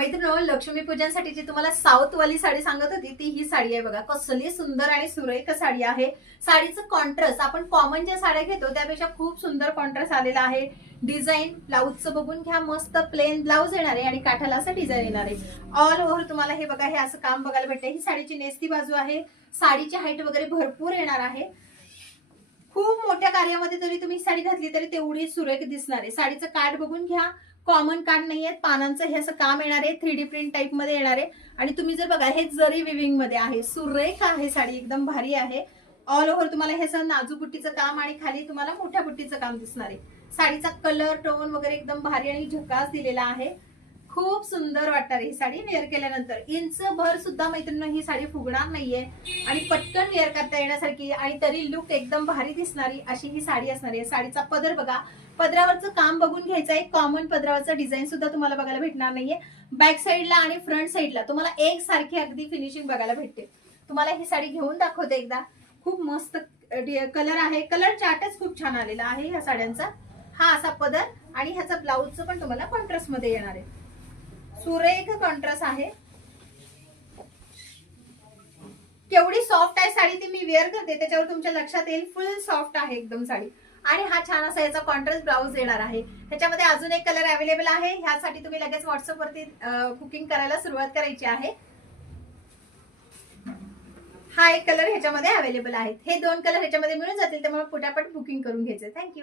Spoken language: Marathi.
मैत्रिणींनो, लक्ष्मी पूजनसाठी जी तुम्हाला साऊथ वाली साडी सांगत होती ती ही साडी आहे बघा. कसली सुंदर आणि सुरेख साडी आहे. साडीचं कॉन्ट्रास्ट आपण कॉमन ज्या साड्या घेतो त्यापेक्षा खूप सुंदर कॉन्ट्रास्ट आलेला आहे. डिझाईन ब्लाऊजचं बघून घ्या, मस्त प्लेन ब्लाऊज येणार आहे आणि काठाला असं डिझाईन येणार आहे. ऑल ओव्हर तुम्हाला हे बघा, हे असं काम बघायला भेटतंय. ही साडीची नेसती बाजू आहे. साडीची हाईट वगैरे भरपूर येणार आहे. खूप मोठ्या कार्यामध्ये जरी तुम्ही साडी घातली तरी तेवढी सुरेख दिसणार आहे. साडीचं काठ बघून घ्या, कॉमन काठ नाहीये, पानांचं हे असं काम येणार आहे. 3D प्रिंट टाइप मध्ये येणार आहे. आणि तुम्ही जर बघा, हे जरी विविंग मध्ये आहे. सुरेख आहे साडी, एकदम भारी आहे. ऑल ओव्हर तुम्हाला हे असं नाजूक बुट्टीचं काम आणि खाली तुम्हाला मोठ्या बुट्टीचं काम दिसणार आहे. साडीचा कलर टोन वगैरे एकदम भारी आणि झकास दिलेला आहे. खूप सुंदर वाटणार ही साडी वेअर केल्यानंतर. इंच भर सुद्धा मैत्रिणी ही साडी फुगणार नाहीये आणि पटकन वेअर करता येण्यासारखी आणि तरी लुक एकदम भारी दिसणारी अशी ही साडी असणार आहे. साडीचा पदर बघा, पदरावरचं काम बघून घ्यायचं आहे. कॉमन पदरावरचं डिझाईन सुद्धा तुम्हाला बघायला भेटणार नाहीये. बॅक साईडला आणि फ्रंट साईडला तुम्हाला एक सारखी अगदी फिनिशिंग बघायला भेटते. तुम्हाला ही साडी घेऊन दाखवते एकदा. खूप मस्त कलर आहे. कलर चार्टच खूप छान आलेला आहे ह्या साड्यांचा. हा असा पदर आणि ह्याचा ब्लाऊजचं पण तुम्हाला कॉन्ट्रास्ट मध्ये येणार आहे. सुरेख कॉन्ट्रास्ट आहे. केवढी सॉफ्ट आहे साडी ती मी वेअर करते त्याच्यावर तुमच्या लक्षात येईल. फुल सॉफ्ट आहे एकदम साडी. आणि हा छान असा याचा कॉन्ट्रास्ट ब्लाऊज येणार आहे. त्याच्यामध्ये अजून एक कलर अवेलेबल आहे. ह्यासाठी तुम्ही लगेच व्हॉट्सअप वरती बुकिंग करायला सुरुवात करायची आहे. हा एक कलर ह्याच्यामध्ये अवेलेबल आहे. हे दोन कलर ह्याच्यामध्ये मिळून जातील, त्यामुळे पटापट बुकिंग करून घ्यायचे. थँक्यू.